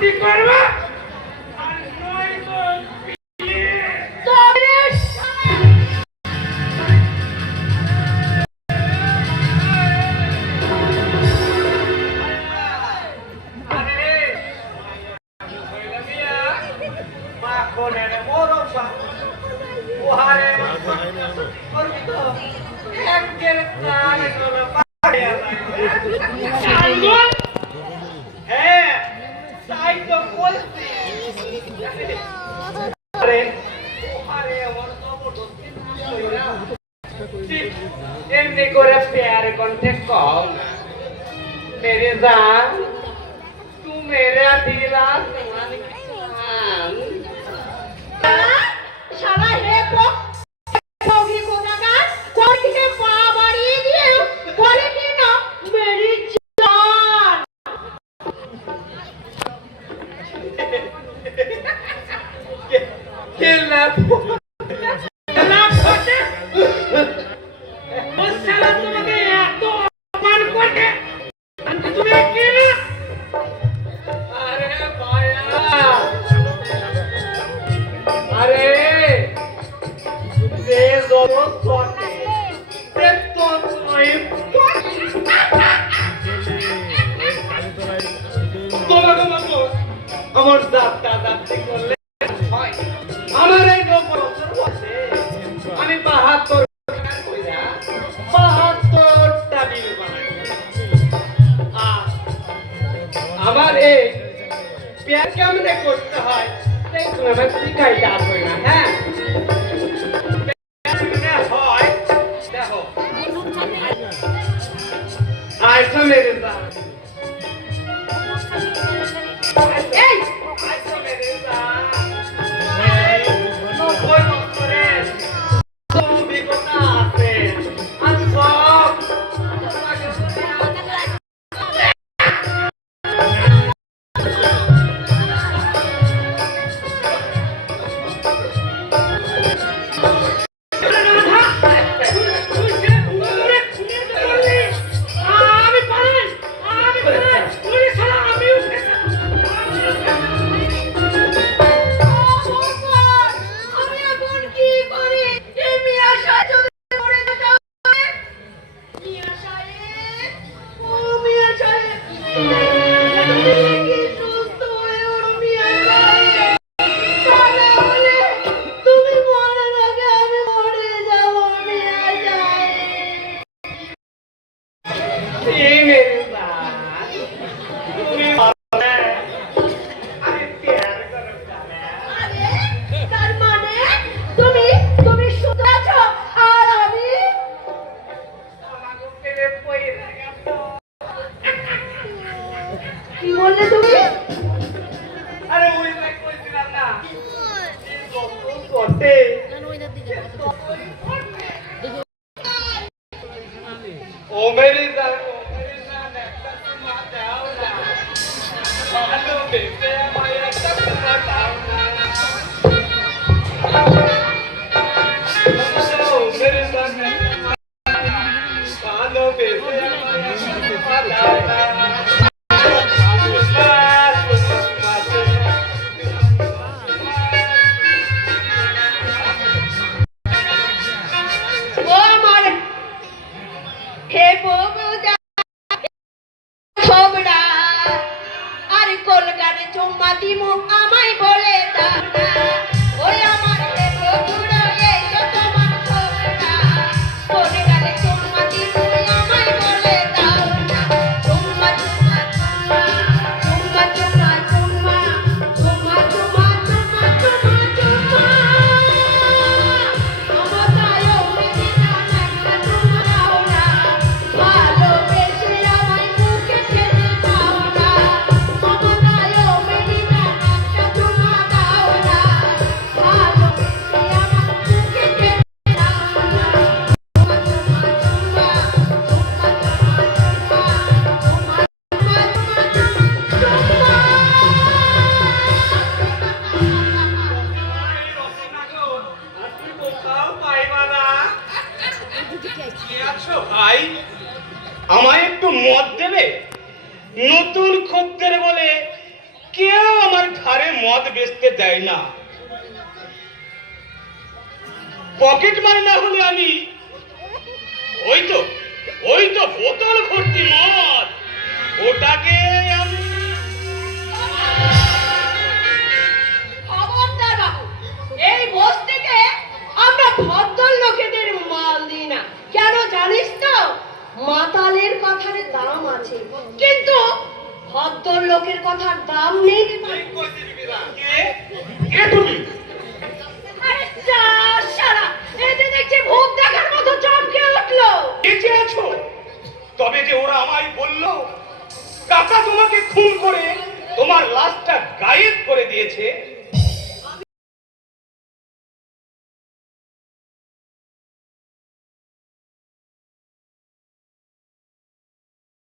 কি করবা এমনি করে প্যার কণ্ঠে কও মেরে জান তু মেরা দিলা শালা হে পোগি কোনাগার কোন দিকে পা বাড়িয়ে দিয়ে বলে কি না মেরি জান কে লাভ আমার যাত্রা যাত্রী করলে আমার এই আমি 72টা বিল বানাই আমার এই পেয়ার কেমনে করতে হয় তুমি আমার শিখাইতে আসবে না হ্যাঁ হয় দেখো আইসো মেরে জান ও মেরে জান একটা মা দাও না ভালো বেঁচে আমার একটা মা দাও না ও মেরে জান ভালো বেঁচে আমার একটা মা দাও না আমায় বলে দাও না ওই আমার বন্ধুরা এই তো তোমার ছোটরা কোন গানে চুম্মা দিব আমায় বলে দাও না চুম্মা চুম্মা চুম্মা চুম্মা চুম্মা চুম্মা চুম্মা চুম্মা চুম্মা চুম্মা আমায় ওরে না না চুম্মা দাও না ভালোবেসে আমায় বুকে টেনে দাও না আমায় একটু মদ দেবে নতুন খদ্দের বলে কেউ দেয় না। পকেট মারি না হলে আমি ওই তো বোতল ভর্তি মদ, ওটাকে আমি খবরদার বাবু, এই বস্তিতে আমরা ভদ্র লোকেদের মাল দিই না। কেন জানিস তো? মাতালের কথার দাম আছে, কিন্তু ভদ্র লোকের কথার দাম নেই রে বাবু। কে তুমি? আরে যা শালা, এই যে দেখছি ভূত দেখার মতো চমকে উঠলো। বেঁচে আছো? তবে যে ওরা আমায় বলল কাকা তোমাকে খুন করে তোমার লাশটা গায়েব করে দিয়েছে,